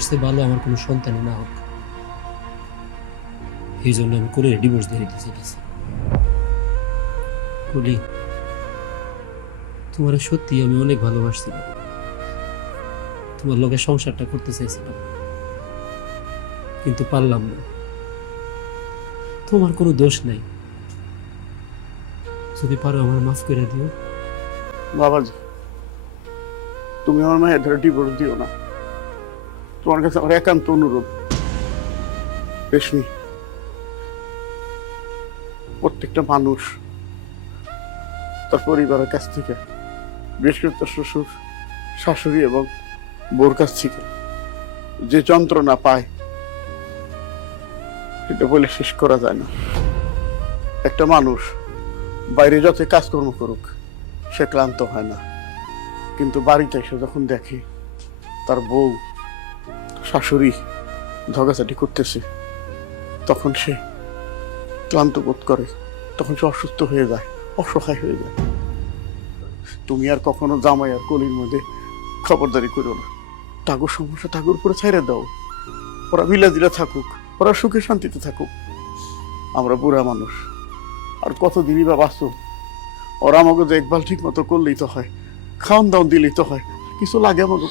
এর চেয়ে ভালো আমার কোনো সন্তানই না হোক, এই জন্য আমি কলির ডিভোর্স দিয়ে দিতে চাইতেছি। কলি, তোমার সত্যি আমি অনেক ভালোবাসছিলাম, তোমার লগে সংসারটা করতে চাইছিলাম, কিন্তু পারলাম না। তোমার কোনো দোষ নাই, যদি পারো আমার মাফ করে দিও। বাবাজি, তুমি আমার মায়ের ধরে ডিভোর্স দিও না। তোমার কাছে আমার একান্ত অনুরোধ। রেশমি, প্রত্যেকটা মানুষ তার পরিবারের কাছ থেকে, বিশেষ করে তার শ্বশুর, শাশুড়ি এবং বোর কাছ থেকে যে যন্ত্রণা পায় সেটা বলে শেষ করা যায় না। একটা মানুষ বাইরে যত কাজকর্ম করুক সে ক্লান্ত হয় না, কিন্তু বাড়িতে এসে যখন দেখে তার বউ, শাশুড়ি ঝগড়াঝাটি করতেছে, তখন সে ক্লান্ত বোধ করে, তখন সে অসুস্থ হয়ে যায়, অসহায় হয়ে যায়। তুমি আর কখনো জামাই আর কলির মধ্যে খবরদারি করো না। টাগুর সমস্যা টাগুর উপরে ছেড়ে দাও, ওরা মিলাজিলা থাকুক, ওরা সুখে শান্তিতে থাকুক। আমরা বুড়া মানুষ, আর কতদিনই বা বাঁচব? ওরা আমাকে দেখভাল ঠিক মতো করলেই তো হয়, খাওয়ান দাওয়ান দিলেই তো হয়, কিছু লাগে আমাকে।